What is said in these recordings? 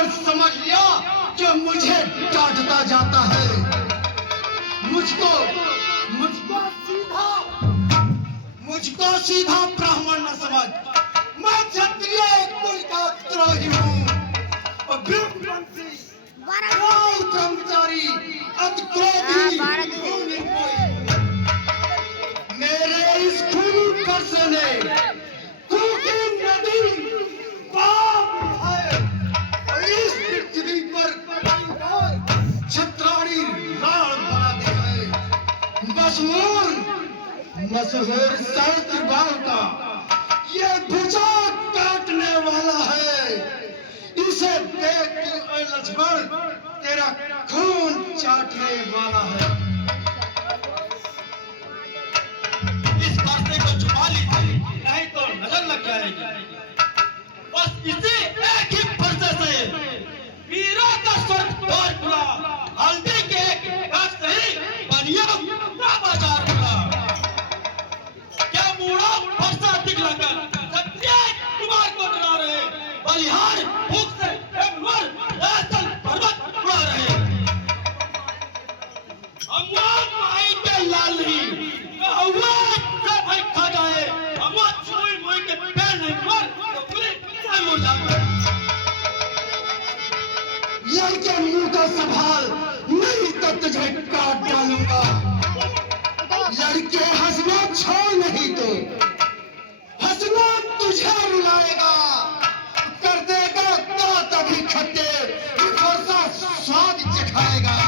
ब्राह्मण समझ लिया जो मुझे डांटता जाता है। मुझको मुझको सीधा ब्राह्मण न समझ। मैं क्षत्रिय कुल का द्रोही हूँ। ब्रह्मचारी अति क्रोधी मेरे इस खून पर ने खूकी नदी पाप है और इस पृथ्वी पर क्षत्राणी राण बना दे है। मशहूर सहस्त्रबाहु का ये भुजा काटने वाला है। इसे देख के लक्ष्मण तेरा खून चाटने वाला है। इस रास्ते को छुपा लीजिए, नहीं तो नजर लग जाएगी। बस इसी एक ही फरसे से वीरों का स्वर्ग द्वार खुला। हल्दी के एक घास से ही बनिया का बाजार खुला। क्या मूड़ा फरसा दिखलाकर क्षत्रिय कुमार को डरा रहे, बलिहार भूख से ऐसल पर्वत उड़ा रहे। अम्मा माई के लाल नहीं भाई खा जाए, अम्मा चुई मुई के पैर नहीं मर तो पूरे पीछे मुड़ जाए। लड़के मुंह का संभाल, नहीं तो तुझे काट डालूंगा। लड़के हंसना छोड़, नहीं तो हंसना तुझे रुलाएगा। कर देगा तो तभी खट्टे फरसा स्वाद चखाएगा।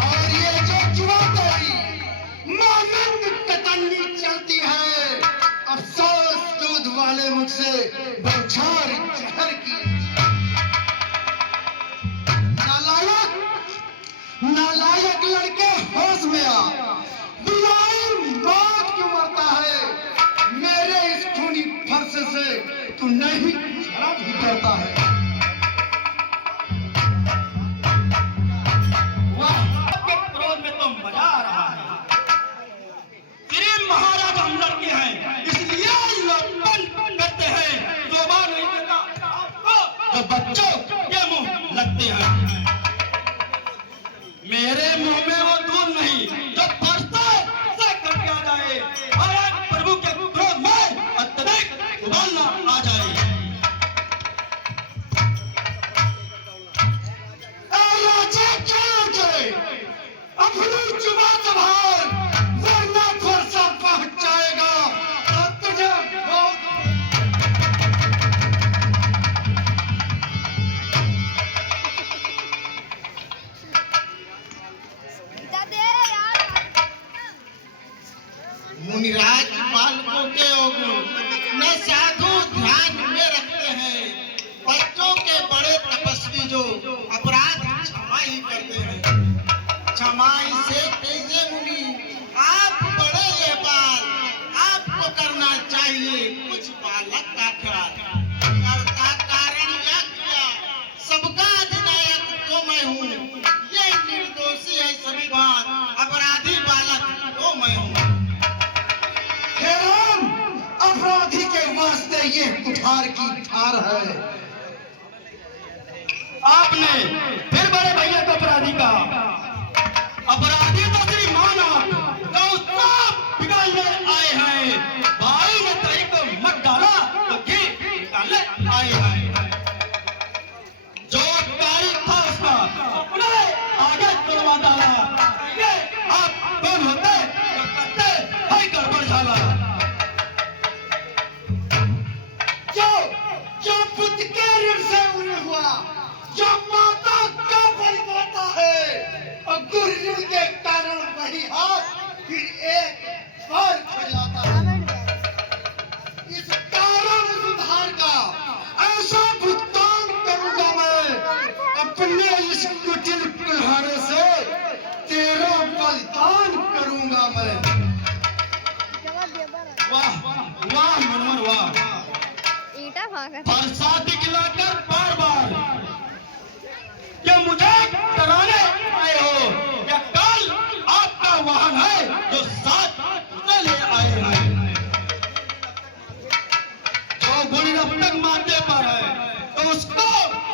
और ये जो जुआ तेरी मानंद कतन्नी चलती है, अफसोस दूध वाले मुख से बौछार जहर की। नालायक लड़के होश में आ, बुलाई मौत क्यों मरता है। मेरे इस खूनी फर्श से तू नहीं भी करता है। आपके क्रोध में तो मजा आ रहा है। श्री महाराज हम लड़के हैं, इसलिए लड़न करते हैं। शोभा नहीं देता आपको जो बच्चों के मुंह लगते हैं। मेरे मुंह में वो दूध नहीं जो फरसा से कट के आ जाए और एक प्रभु के क्रोध में अत्यधिक उबालना आ जाए। अपनी जुबान संभाल, वरना फरसा पहुंच जाएगा और तुझे मुनिराज बालकों के अवगुण न साधु ध्यान में रखते हैं। बच्चों के बड़े तपस्वी जो अपराध क्षमा ही करते हैं। क्षमाई से कैसे मुनि, आप बड़े ये बाल, आपको करना चाहिए कुछ बालक का ख्याल। करता कारण या किया, सबका अधिनायक तो मैं हूँ। ये निर्दोषी है सभी बात, अपराधी बालक तो मैं हूँ। अपराधी के वास्ते ये कुठार की ठार है। आपने फिर बड़े भैया को अपराधी कहा। अपराधी तो श्री माना जो सब बिगाड़ने आए हैं। भाई ने कहीं को मत डाला तो घी निकालने आए हैं। जो कारी था उसका अपने आगे तुड़वा डाला। ये आप कौन होते जो करते है गड़बड़ झाला। जो पुत्र के ऋण से उन्हें हुआ, जो माता का परिवाता है, और गुरु के कारण वही हाथ फिर एक बार खिलाता है। इस कारण सुधार का ऐसा भुगतान करूंगा मैं अपने इस कुटिल कुल्हाड़े से। तेरा बलिदान करूंगा मैं। वाह वाह मनमन वाह। फरसा दिखलाकर बार बार क्या मुझे डराने आए हो, या काल आपका वाहन है जो साथ ले आए हैं। जो गोली अब तक माथे पर है तो उसको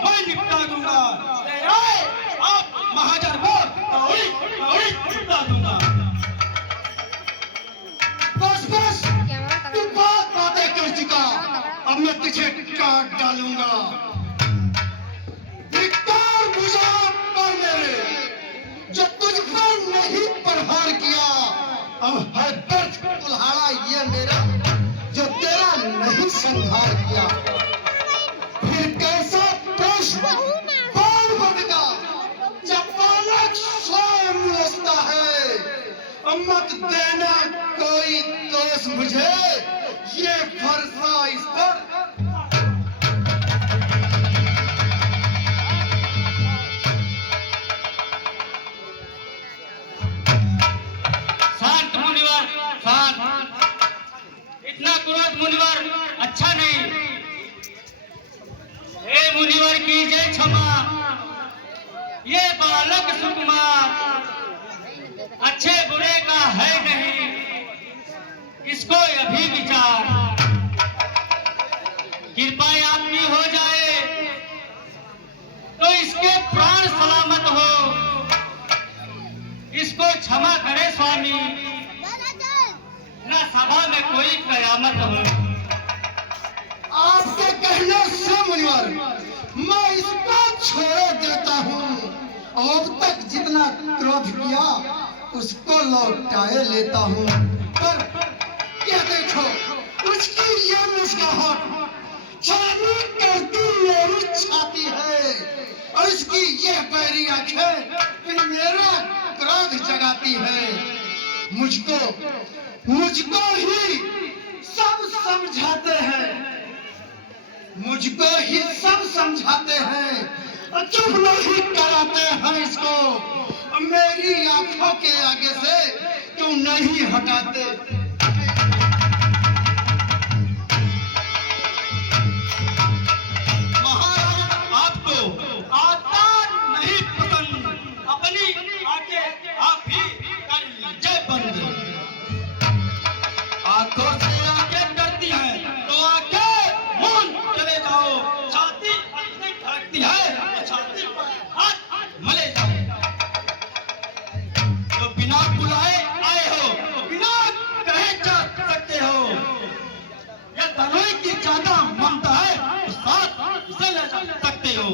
मैं निपटा दूंगा। ले आए आप महाजन को कौड़ी निपटा दूंगा। बस तू बहुत बातें कर चुका, अब मैं तुझे काट डालूंगा। धिक्कार बुझा पर मेरे, जो तुझ पर नहीं प्रहार किया। अब है दर्द कुल्हाड़ा ये मेरा, जो तेरा नहीं संहार किया। फिर कैसा प्रश्न कौन बनेगा, जब बालक स्वयं उलझता है। मत देना कोई दोष मुझे, ये भरोसा इस पर। शांत मुनिवर, शांत। इतना क्रोध मुनिवर अच्छा नहीं। हे मुनिवर कीजिए क्षमा। ये बालक सुकुमार अच्छे बुरे का है नहीं, इसको अभी विचार। कृपा आपकी हो जाए तो इसके प्राण सलामत हो, इसको क्षमा करे स्वामी, न सभा में कोई कयामत हो। आपके कहने से मुनिवर मैं इसको छोड़ देता हूँ। अब तक जितना क्रोध किया उसको लौटाए लेता हूँ। पर ये देखो, उसकी ये मुस्कुराहट चालू करती मेरी छाती है, और इसकी ये बैरी आंखें फिर मेरा क्रोध जगाती है। मुझको ही सब समझाते हैं, मुझको ही सब समझाते हैं और चुप नहीं कराते हैं इसको। मेरी आंखों के आगे से क्यों नहीं हटाते। महाराज आपको आता नहीं पसंद, अपनी आंखें आप ही कर लीजिए बंद। आंखों से आंखें डरती हैं तो आंखें मूंद चले जाओ। छाती अपनी धड़कती है तो छाती पर हाथ मले जाओ। तो बिना बुलाए आए हो, बिना कहे जा सकते हो। यह तनोई की ज्यादा ममता है तो साथ इसे ले जा सकते हो।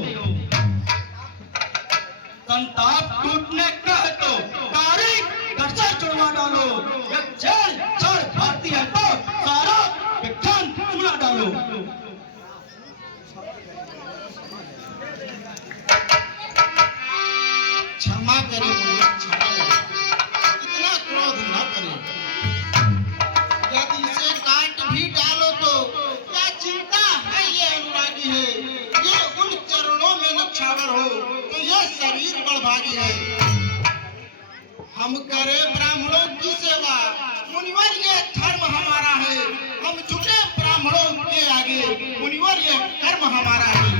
संताप टूटने का है तो तारीख घर से छुड़वा डालो। यह जेल छोड़ भागती है तो सारा विज्ञान सुना डालो। क्षमा करें मुनिवर, क्षमा करें, इतना क्रोध न करें। यदि इसे काट भी डालो तो क्या चिंता है, ये अनुरागी है। ये उन चरणों में नक्षावर हो तो यह शरीर बड़भागी है। हम करें ब्राह्मणों की सेवा, मुनिवर ये धर्म हमारा है। हम झुके ब्राह्मणों के आगे, मुनिवर ये कर्म हमारा है।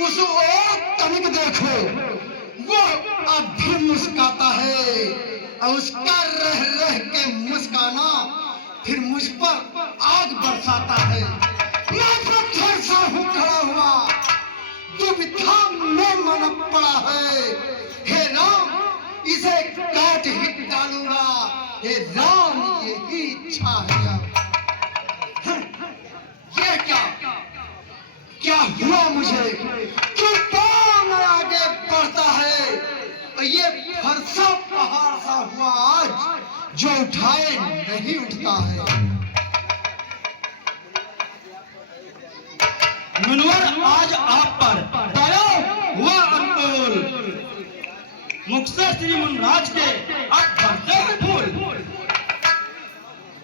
उस और तनिक देखो, वो अब भी मुस्काता है, और उसका रह रह के मुस्काना फिर मुझ पर आग बरसाता है। मैं पत्थर सा हूँ खड़ा हुआ, दुविधा में मन पड़ा है। हे राम, इसे काट ही डालूंगा। हे राम, यही इच्छा है अब। ये क्या हुआ मुझे? क्यों पाँव में आगे बढ़ता है? और ये फरसा पहाड़ सा हुआ आज, जो उठाए नहीं उठता है। मुनिवर आज आप पर दया हुआ अनुकूल। मुख से श्री मुनराज के अब बढ़ते हैं फूल।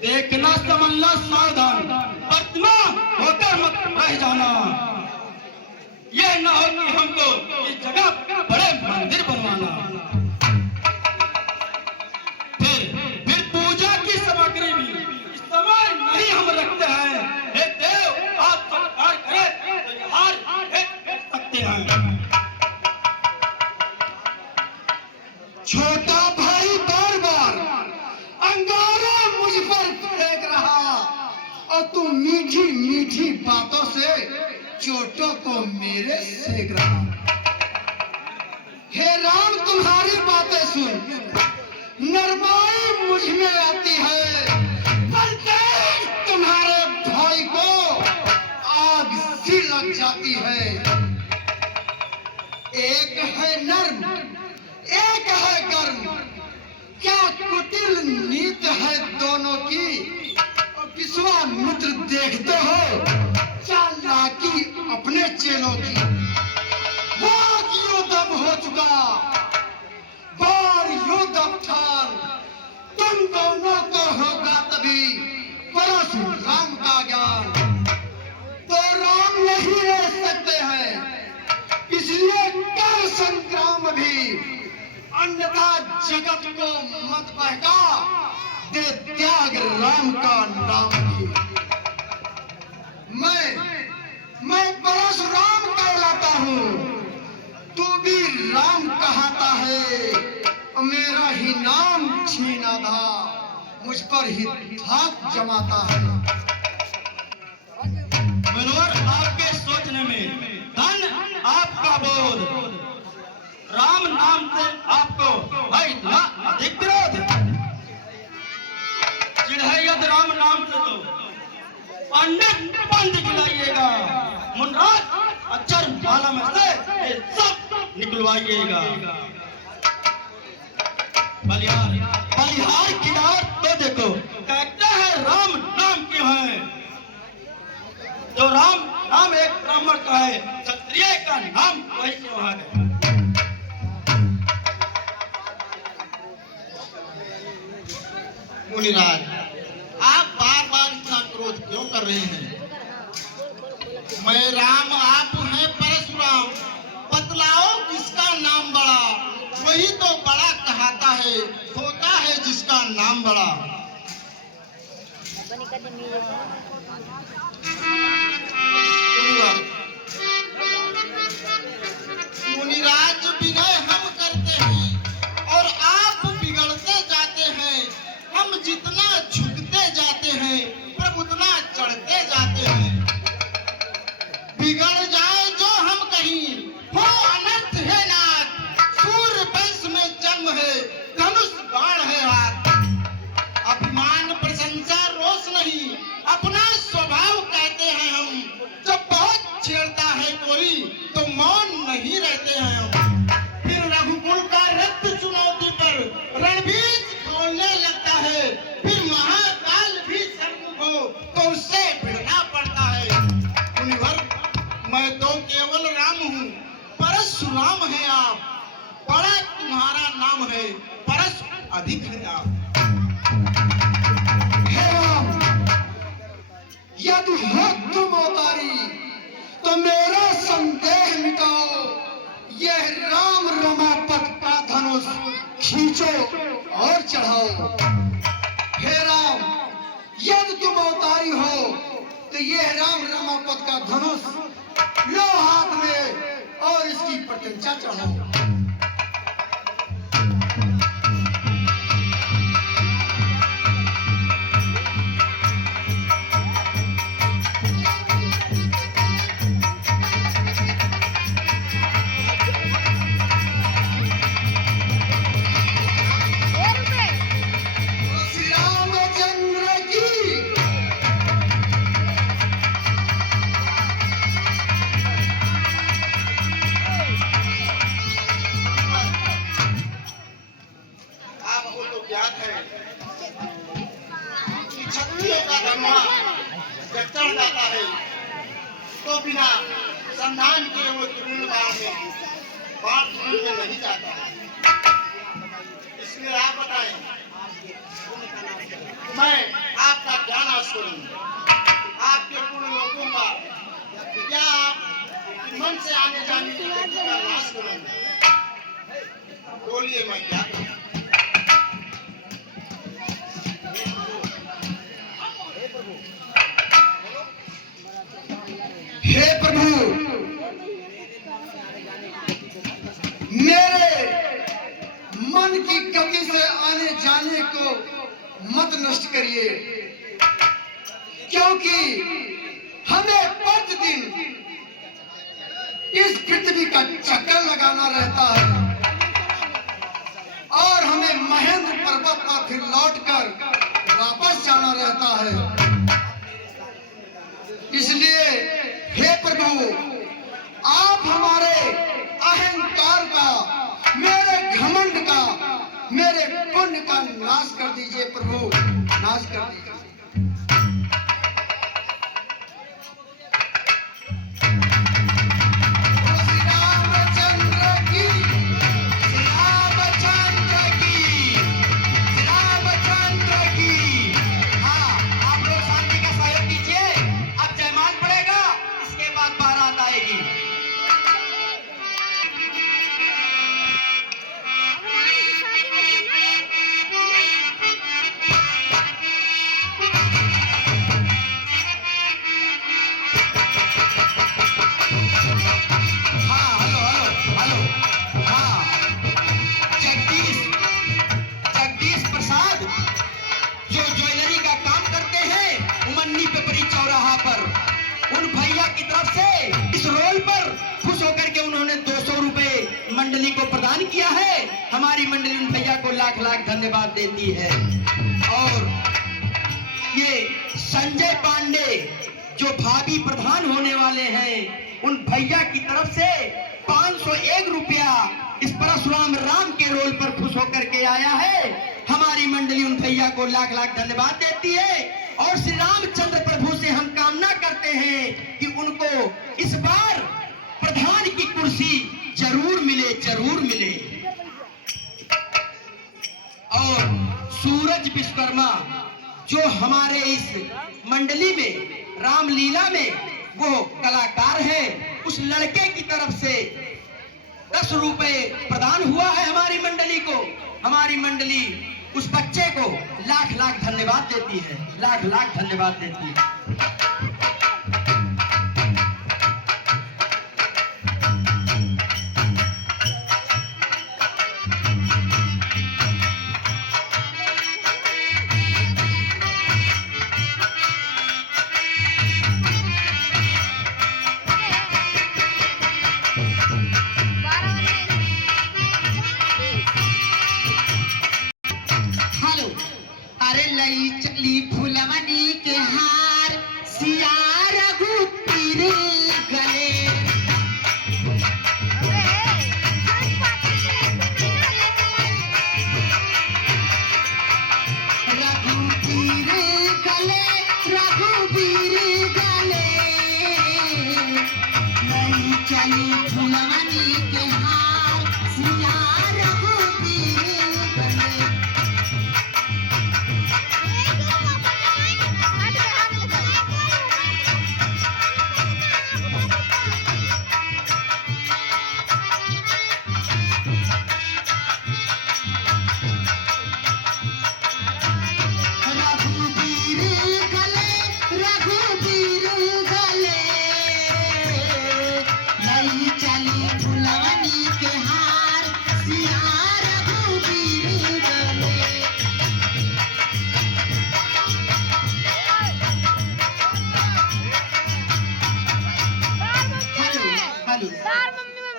देखना समझना सावधान, प्रतिमा होकर मत रह जाना। ये न हो कि हमको इस जगह बड़े मंदिर बनवाना। फिर पूजा की सामग्री भी इस समय नहीं हम रखते हैं। हे देव, आप सत्कार करें तो हार फेंक सकते हैं। छोटा भाई बार बार अंगारे मुझ पर फेंक रहा, और तू मीठी मीठी बातों से चोटों को मेरे सेक रहा। हे राम, तुम्हारी बातें सुन, नरमाई मुझ में आती है, पर देख तुम्हारे भाई को आग सी लग जाती है। एक है नर्म, एक है गर्म, क्या कुटिल नीत है दोनों की। और विश्वामित्र देखते हो चालाकी अपने चेलों की। बहुत युद्धम हो चुका, बार युद्धम ठान, तुम दोनों को होगा तभी परशुराम का ज्ञान। तो राम नहीं रह सकते हैं, इसलिए कर संग्राम भी, अन्यथा जगत को मत बहका दे त्याग राम का नाम भी। मैं परशुराम कहलाता हूँ, तू भी राम कहता है। मेरा ही नाम छीना था, मुझ पर ही धाक जमाता है। मनोहर, आपके सोचने में धन आपका बोध, राम नाम से आपको भाई इतना अधिक विरोध। चिढ़ैयत राम नाम से तो पंडित बंद खिलाइएगा, मुनराज अक्षर माला में से ये सब निकलवाइएगा। बलिहार किनार तो देखो, कहते हैं राम नाम क्यों है। जो राम नाम एक ब्राह्मण का है, क्षत्रिय का नाम वही क्यों है। मुनिराज, आप बार बार इतना क्रोध क्यों कर रहे हैं? मैं राम, आप हैं परशुराम। बतलाओ किसका नाम बड़ा? वही तो बड़ा कहता है, होता है जिसका नाम बड़ा। मुनिराज, विनय हम करते हैं और आप बिगड़ते जाते हैं। हम जितना झुकते जाते हैं, प्रभु उतना चढ़ते जाते हैं। बिगड़ जाए जो हम कहीं, हो अनर्थ है नाथ। सूर्य वंश में जन्म है, धनुष बाण है हाथ। अभिमान प्रशंसा रोष नहीं, अपना स्वभाव कहते हैं हम। जब बहुत छेड़ता है कोई तो मौन नहीं रहते हैं हम। फिर रघुकुल का रक्त चुनौती पर रणभीर खोलने लगता है। फिर महाकाल भी सम्मुख हो तो उससे भिड़ना पड़ता है। मुनिवर, मैं तो केवल राम हूँ, परशुराम है आप। बड़ा तुम्हारा नाम है, परश अधिक है आप। हे राम, यदि हो तुम अवतारी तो मेरा संदेह मिटाओ। यह राम रमापत का धनुष खींचो और चढ़ाओ। हे राम, यदि तुम अवतारी हो तो यह राम रमापत का धनुष लो हाथ में और इसकी प्रत्यंचा चढ़ाओ। श्री रामचंद्र की। आपको तो ज्ञात है कि क्षत्रियों का धर्मा जब चढ़ जाता है तो बिना संधान के वो तृण बाण में नहीं जाता। इसलिए आप बताएं, मैं आपका क्या नाश करूं? आपके पूर्ण लोगों का क्या आप मन से आने जाने की व्यक्ति का नाश करूं? बोलिए, मैं क्या करूं? हे प्रभु, मेरे मन की गति से आने जाने को मत नष्ट करिए, क्योंकि हमें प्रतिदिन इस पृथ्वी का चक्कर लगाना रहता है और हमें महेंद्र पर्वत पर फिर लौटकर वापस जाना रहता है। इसलिए हे प्रभु, आप हमारे अहंकार का, मेरे घमंड का, मेरे पुण्य का नाश कर दीजिए प्रभु, नाश कर दीजिए। मंडली को प्रदान किया है। हमारी मंडली उन भैया को लाख लाख धन्यवाद देती है। और ये संजय पांडे जो भावी प्रधान होने वाले हैं, उन भैया की तरफ से 501 रुपया इस परशुराम राम के रोल पर खुश होकर के आया है। हमारी मंडली उन भैया को लाख लाख धन्यवाद देती है और श्री रामचंद्र प्रभु से हम कामना करते हैं कि उनको इस बार प्रधान की कुर्सी जरूर मिले, जरूर मिले। और सूरज विश्वकर्मा जो हमारे इस मंडली में रामलीला में वो कलाकार है, उस लड़के की तरफ से 10 रुपए प्रदान हुआ है हमारी मंडली को। हमारी मंडली उस बच्चे को लाख लाख धन्यवाद देती है, लाख लाख धन्यवाद देती है। अरे लई चली फुलवनी के हार, सिया रघुपीर गले। रघुपीर गले, रघुपीर गले, लई चली फुलवनी के हार, सिया रघुपीर गले।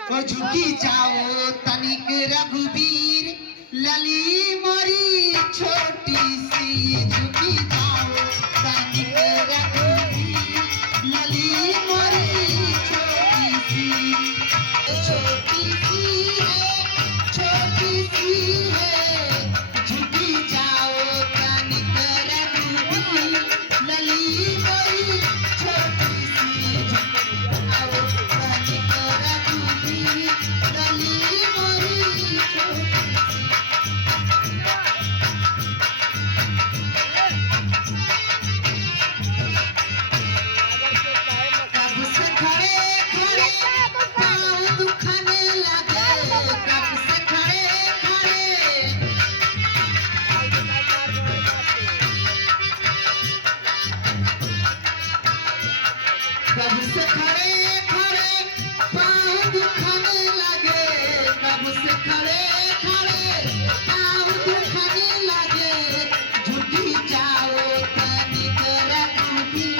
तो झुकी जाओ तनिक रघुबीर, लली मोरी छोटी सी, झुकी जाओ तनिक रघुबीर, लली मोरी छोटी सी। छोटी सी है, छोटी सी है, झुकी जाओ तनिक रघुबीर, लली मोरी छोटी सी, झुकी जाओ तनिक रघुबीर, लली मोरी छोटी सी। कब से खड़े खड़े पाँव दुखने लगे, कब से खड़े खड़े, कब से खड़े खड़े पाँव दुखने लगे, कब से खड़े खड़े पाँव दुखने लगे। झुकी जाओ तनिक रघुबीर,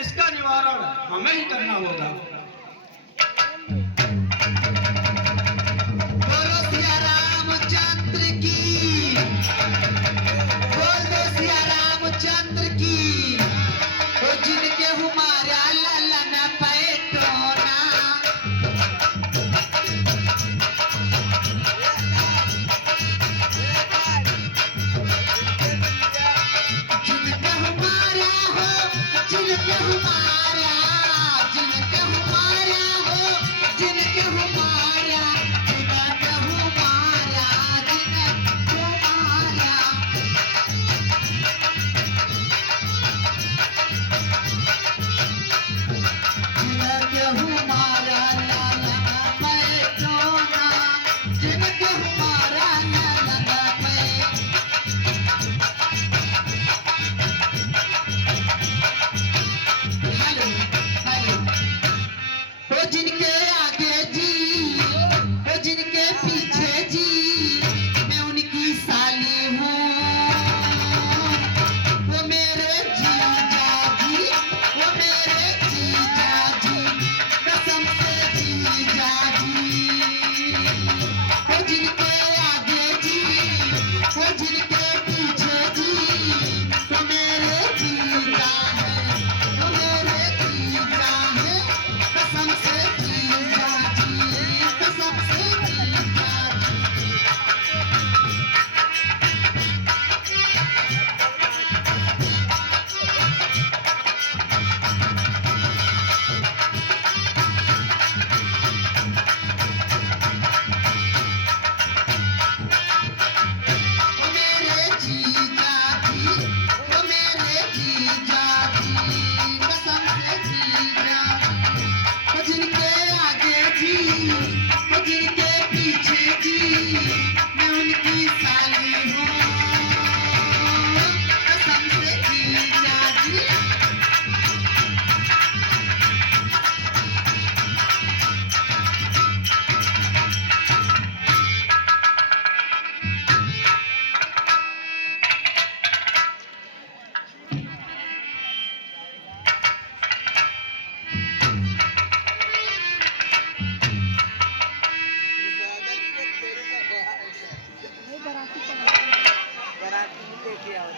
इसका निवारण हमें ही करना होगा। बोलो सिया रामचंद्र की, बोलो सिया रामचंद्र की। ओ जिनके हमारा ललन पैठोना, जिनके हमारा हो, जिनके हमारा, जिनके हमारा हो, जिनके हमारा, जिनके हमारा, जिनके हमारा। जिनके हमारा लालन पैठोना, जिनके हमारा लालन पैठोना। Hello hello. वो जिनके आगे जी, वो जिनके पीछे जी, मैं उनकी साली हूँ। वो मेरे जीजा जी, वो मेरे जीजा जी, कसम से जीजा जी। वो जिनके आगे जी, वो जिनके पीछे जी, वो मेरे जीजा है, वो मेरे जीजा है, कसम से जीजा जी, कसम से जीजा जी। वो मेरे जीजा जी, वो मेरे जीजा जी, कसम से जीजा जी। वो जिनके आगे जी, वो जिनके पीछे जी, मैं उनकी साली हूँ, कसम से जीजा जी। नहीं बराती लेके आओ।